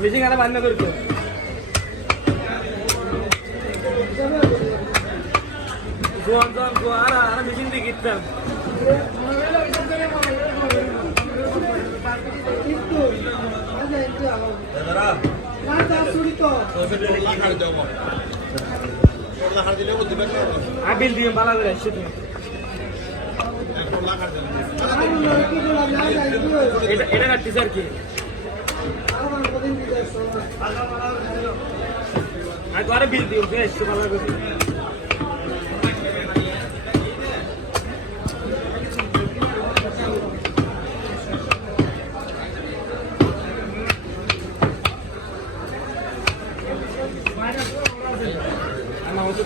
machine আনা বান্ধ করতো আর মেশিন দিয়ে কিনতাম আবিল দিয়ে বালা করে আসছে তুমি এটা কাটছি স্যার কি আরে বিল দিও বেশ ভালো করে আমার হচ্ছে